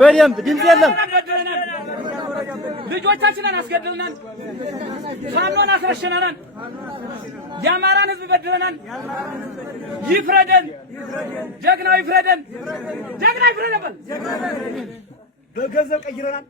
በደንብ ድምጽ የለም ልጆቻችንን አስገድለናል ፋኖን አስረሽናል የአማራን ህዝብ በድለናል ይፍረደን ጀግናው ይፍረደን በገንዘብ ቀይረናል